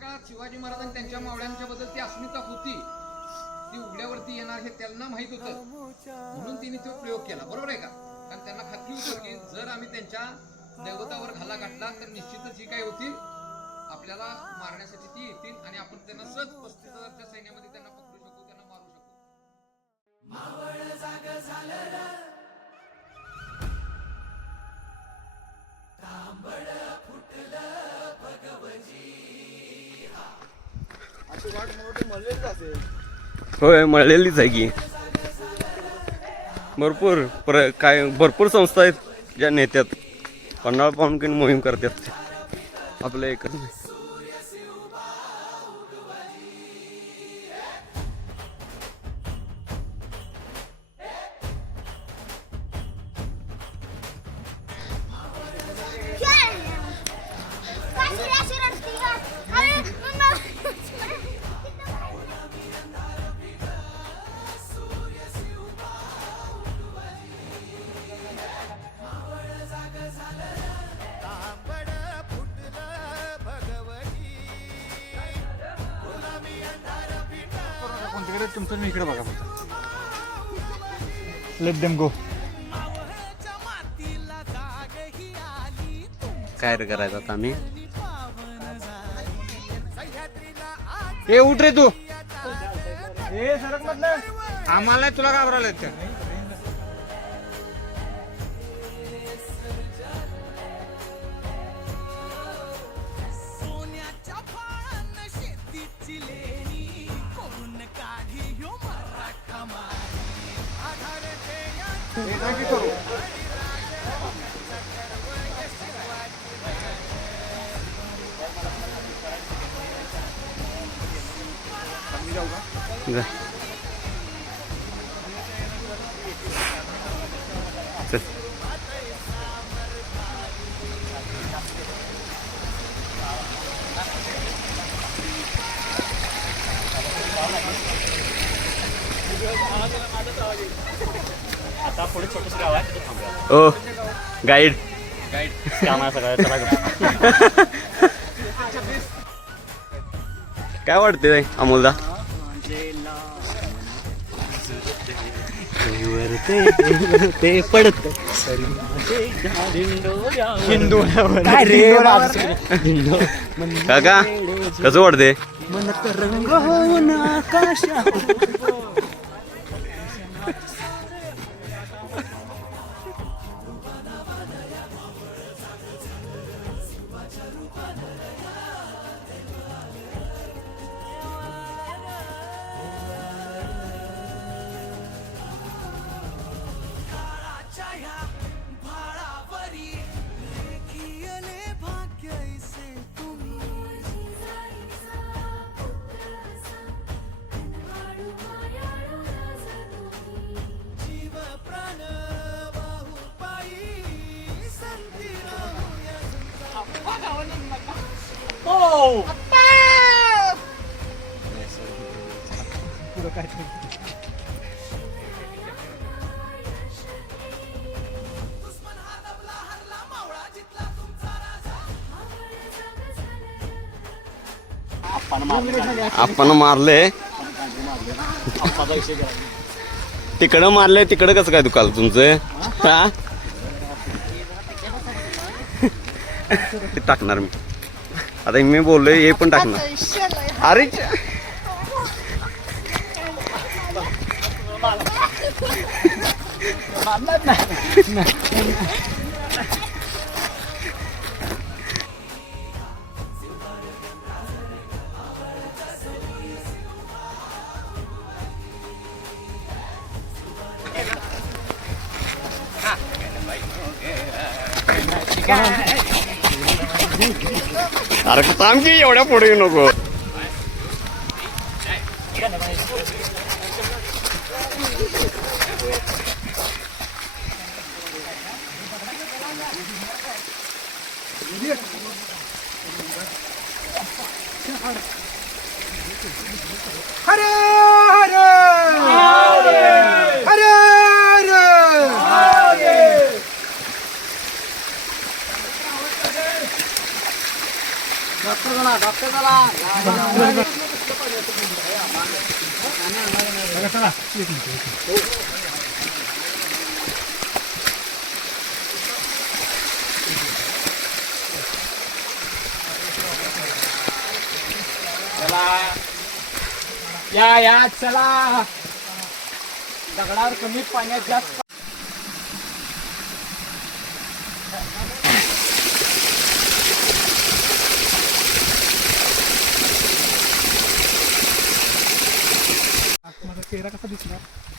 काळात शिवाजी महाराजांनी त्यांच्या मावळ्यांच्या बद्दल ती अस्मिता होती, ती उघड्यावरती येणार हे त्यांना माहित होतं, म्हणून तिने तो प्रयोग केला. बरोबर आहे का? कारण त्यांना खात्री होती की जर आम्ही त्यांच्या दैवतावर घाला घातला तर निश्चितच ही काय होतील, आपल्याला मारण्यासाठी ती येतील आणि आपण त्यांना सहज 35,000च्या सैन्यामध्ये त्यांना पकडू शकू, त्यांना मारू शकू. मावळ जाग झालं र, तांबड फुटलं भगवजी. अशी वाट मोठी मळलेलीच असेल. होय, मळलेलीच आहे की. भरपूर संस्था आहेत ज्या नेत्यात पन्हाळ पाहुणकीन मोहीम करतात. आपल्या एकच नाही. तुमचं मी इकडे बघा फक्त. Let them go. काय रे करायचं आता आम्ही? ए उठ रे तू. ए सरक म्हटलं. आम्हाला तुला घाबरवलं येतं. आता पुढे छोटंसं गाव आहे, तिथे थांबूया. ओ गाईड काम आहे सगळं. चला काय वाटते अमोलदा? ते पडत काका कसं वाटते? आपण मारले तिकडं मारलंय, तिकडं कसं काय दुकाल तुमचं? हा टाकणार मी आता, मी बोललोय हे पण टाकणार. अरे अरे सांग की एवढ्या पुढे येऊ नको. हरे हरे हरे या चला दगडावर कमी पाण्यात जास्त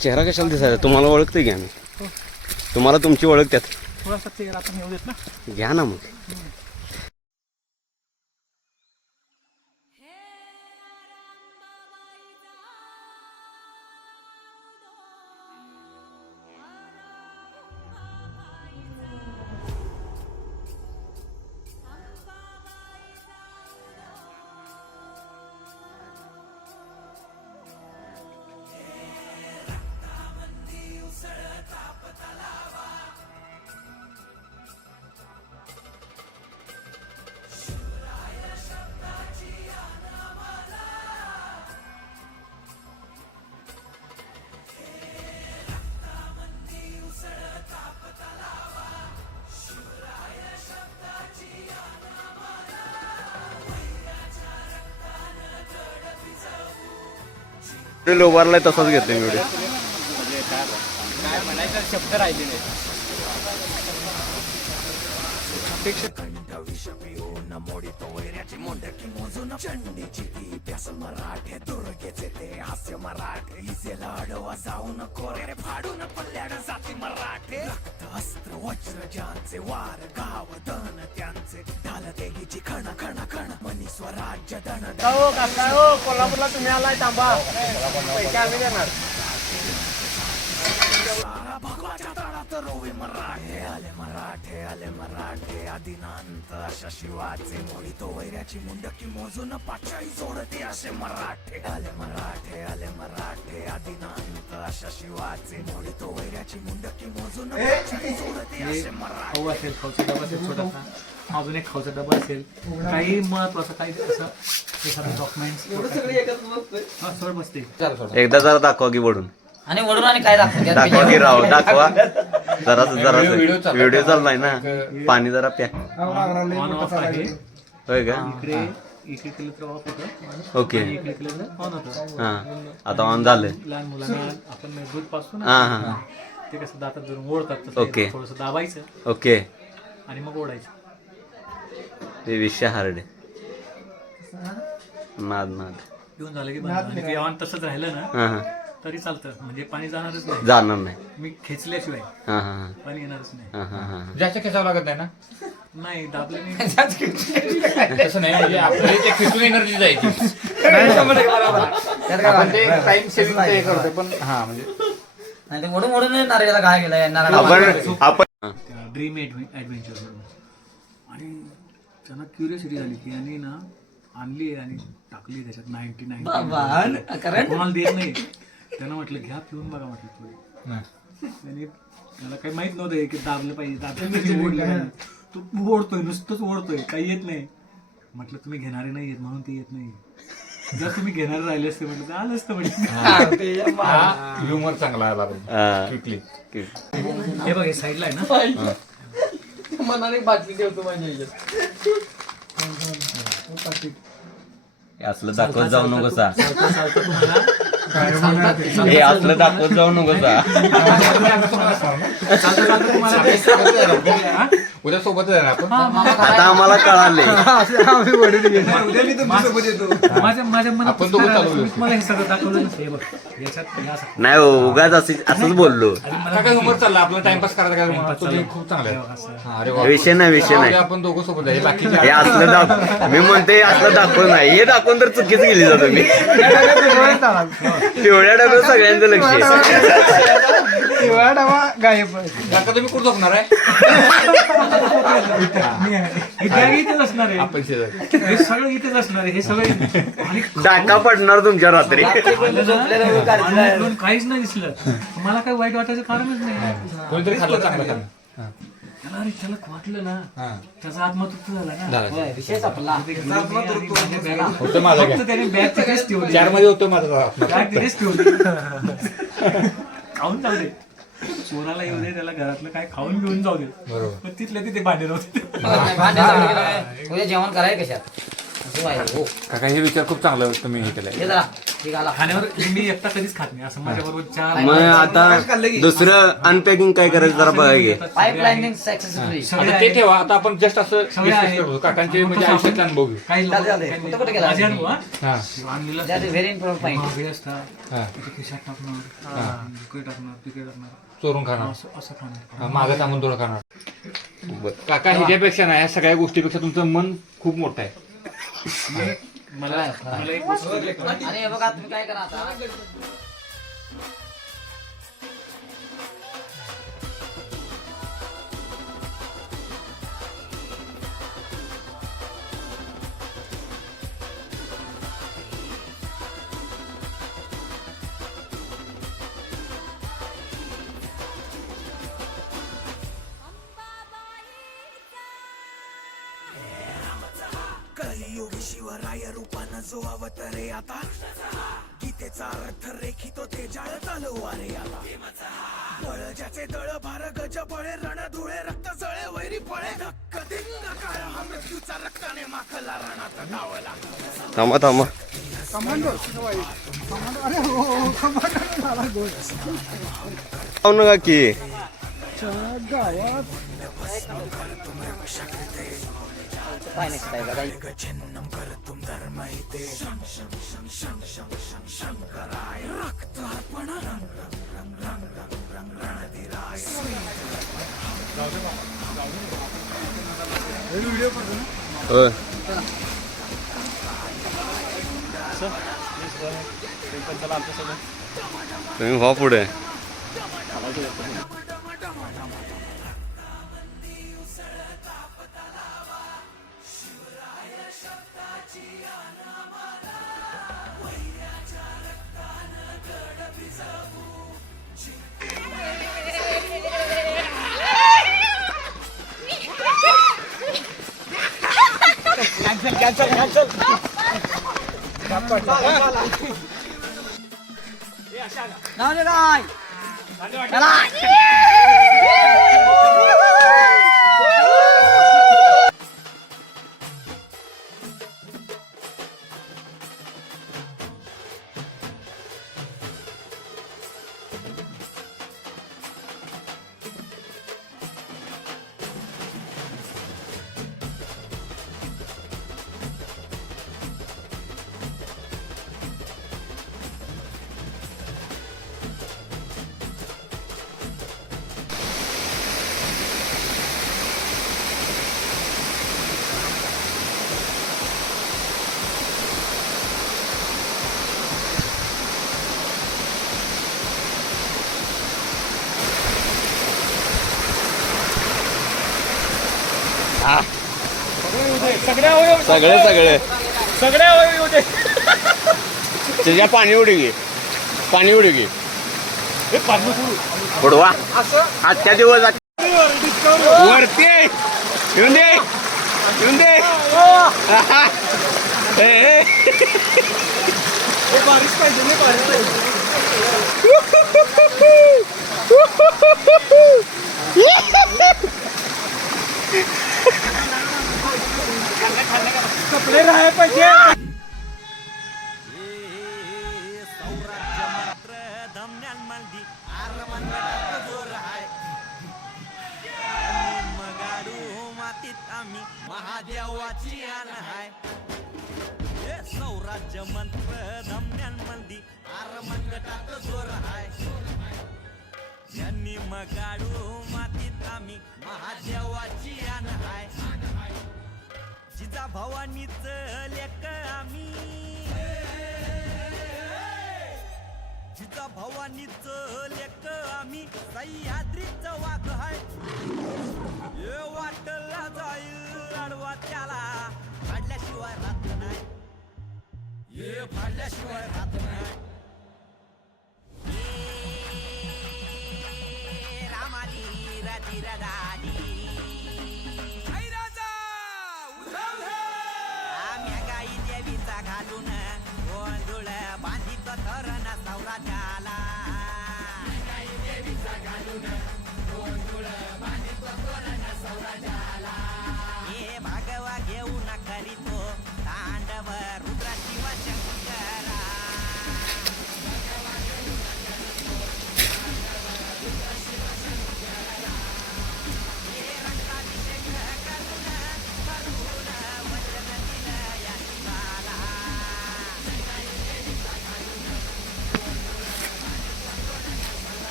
चेहरा कशाला दिसायला तुम्हाला ओळखतोय की आम्ही तुम्हाला तुमची ओळख त्यात थोडासा चेहरा आपण येऊ देत ना. घ्या ना मग उभारलाय तसाच घेतोय व्हिडिओ काय म्हणायचं शब्द राहिले नाही. कोल्हापूरला तुम्ही आलाय थांबा पैसे आम्ही देणार. भगवाच्या तळात रोवे मराठे आले मराठे आदिनांत अशा शिवाचे मोडी तो वैऱ्याची मुंडकी मोजून पाचही जोडते असे मराठे आले मराठे आदिनांत अशा शिवाचे मोडी तो वैऱ्याची मुंडकी मोजून पाचही जोडते असे मराठे. खाऊ असेल खाऊचा डबा असेल छोटासा अजून एक खाऊचा डबा असेल काही महत्वाचं काही असं एखादं डॉक्युमेंट्स सर बसते. एकदा जरा दाखवा की वडून आणि वडून आणि काय दाखवतात दाखवा की राव दाखवा जरा व्हिडिओ चाललाय ना पाणी जरा प्या ऑन ऑफ आहे होय का इकडे केलं तर ऑफ होतं ओके इकडे केलं तर ऑन होतं. हा आता ऑन झालंय लहान मुलांना आपण दूध पासून हा हा ते कसं दातात धरून ओढतात ओके. तसं थोडंसं दाबायचं ओके आणि मग ओढायचं. ते विषय हार्ड आहे नाद पिऊन झालं की बंद. आणि ते ऑन तसंच राहिलं ना हा हा तरी चालतं म्हणजे पाणी जाणारच नाही. जाणार नाही मी खेचल्याशिवाय हा हा हा पाणी येणारच नाही. हा हा हा जास्त खेचावं लागत नाही ना. नाही दाबले नाही. तसं नाही म्हणजे आपली ते खिचून एनर्जी जायची. आपण ते टाइम सेव्हिंग ते करतो पण हा म्हणजे नाही ते वडून वडून नारळाला काय गेलाय आपण ड्रीम ऍडव्हेंचर आणि त्यांना क्युरियोसिटी झाली की यांनी ना आणली आणि टाकली त्याच्यात 99 कोणाला देत नाही. त्यांना म्हटलं घ्या पिऊन बघा म्हटलं थोडी. आणि त्याला काही माहित नव्हतं की दाबलं पाहिजे तो ओढतोय नुसतंच ओढतोय काही येत नाही. म्हटलं तुम्ही घेणारे नाही येत म्हणून ते येत नाही. जर तुम्ही घेणारे राहिले असते म्हटलं तर आलं असतं म्हटलं. ह्युमर चांगला आला क्विकली. हे बघ हे साईडला आहे ना मनाने बाटली ठेवतो माझ्या असलं दाखवत जाऊ नको सा चालतं तुम्हाला हे असलं दाखवत जाऊ नको सा उद्या सोबतच आहे ना आपण. आता आम्हाला कळाले माझ्या मनात आपण दोघं चालू मला हे सगळं दाखवलं नसतं. हे बघ याच्यात हे असं नाही हो उगाच असंच बोललो काय काय ह्युमर चालला आपला टाइमपास करायचा काय तुम्ही खूप चांगला आहे. हा, अरे वा. विषय नाही उद्या आपण दोघं सोबत आहे बाकीचे हे असलं दाखव मी म्हणते हे असलं दाखवलं नाही हे दाखवून तर चुकीच गेली जातो मी पिवळ्या डब्यात सगळ्यांचं लक्ष आहे. काका तुम्ही कुठं झोपणार आहे. इथेच असणार आहे. आपण शेजारी. हे सगळं इथेच असणार आहे. हे सगळं आणि डाका पडणार तुमच्या रात्री आणि काहीच नाही दिसलं. मला काही वाईट वाटायचं कारणच नाही. कोणीतरी खाल्लं चांगलं खाल्लं. त्याला वाटलं ना त्याचा आत्मा तृप्त झाला ना. होय, विषय संपला. होतं माझा फक्त त्याने बॅग तिथेच ठेवली. 4 मध्ये होतो माझा बॅग तिथेच ठेवली. खाऊन जाऊ दे, चोराला येऊ दे, त्याला घरातलं काय खाऊन घेऊन जाऊ दे. बरोबर. पण तिथल्या तिथे भांडे नव्हते. भांडे चालू केलं. उद्या जेवण करायला कशात असं पाहिजे. हो काका हे विचार खूप चांगलं तुम्ही हे केलंय. हे जरा ठीक आला. खाण्यावर मी एकटा कधीच खात नाही. असं माझ्या बरोबर 4 मग आता दुसरं अनपॅकिंग काय करायचं जरा बघा घे. पाईपलाईनिंग सक्सेसफुली. आता ते ठेवा. आता आपण जस्ट असं सगळे discuss आहे. करतो. काकांचे म्हणजे आयुष्यातले अनुभव घेऊ. काही चालतंय. कुठं गेला? माझे अनुभव, हा आणलेलं that is very important point. महागडे असतात, हा तिथे खिशात टाकणार, इकडे टाकणार, तिकडे टाकणार, चोरून खाणार, असं खाणार. मागं थांबून थोडं खाणार. काका ह्याच्यापेक्षा नाही, या सगळ्या गोष्टीपेक्षा तुमचं मन खूप मोठं आहे. मला एक गोष्ट आणि हे बघा तुम्ही काय करा आता. कलियुगी शिवराय रूपानं जो अवतरे आता, गीतेचा अर्थ रेखितो ते जाळ तलवारे आता. बळ ज्याचे दळ भार गज बळे रण धुळे रक्त जळे वैरी पळे धक्क दिंग काळ हा मृत्यूचा रक्ताने माखला रणात डावला. थांबा थांबा. जाऊ नका की काय नाही काय बघा. गच्छिन्नं कर्तुं धर्मैते शं शं शं शं शं शं शंकराय रक्तार्पण रंग रंग रंग रंग रंग रणधीराय. होय. तुम्ही व्हा पुढे. नाव दे काय? चला. सगळे सगळे सगळे त्याच्या पाणी उडी घे. पाणी उडी घे. बुडवा आजच्या दिवस वरती येऊन दे येऊन दे. बारिश पाहिजे कपडे राहाय पाहिजे. महादेवाची आण हाय सौराज्य मंत्र धमन्यांमंदी आरमंगटात जोर हाय. यांनी मगाडू मातीत आम्ही महादेवाची आण हाय. जिजा भवानीच लेक आम्ही, जिजा भवानीच लेक आम्ही, सह्याद्रीच वाघ हाय. हे वाटला जाईल आडवा त्याला फाडल्याशिवाय राहत नाही. हे फाडल्याशिवाय राहत नाही. रामाली राजी राधानी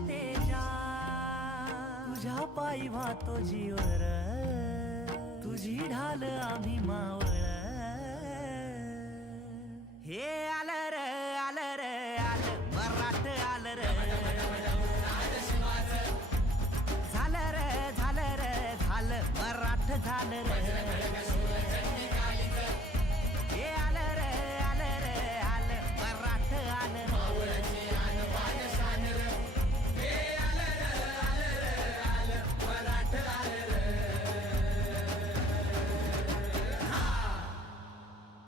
तेजा तुझ्या पायी वाहतो जीवर तुझी ढाल आम्ही मावळ हे आलं र आलं र आलं मराठ आलं र झालं र झालं र झालं मराठ झालं र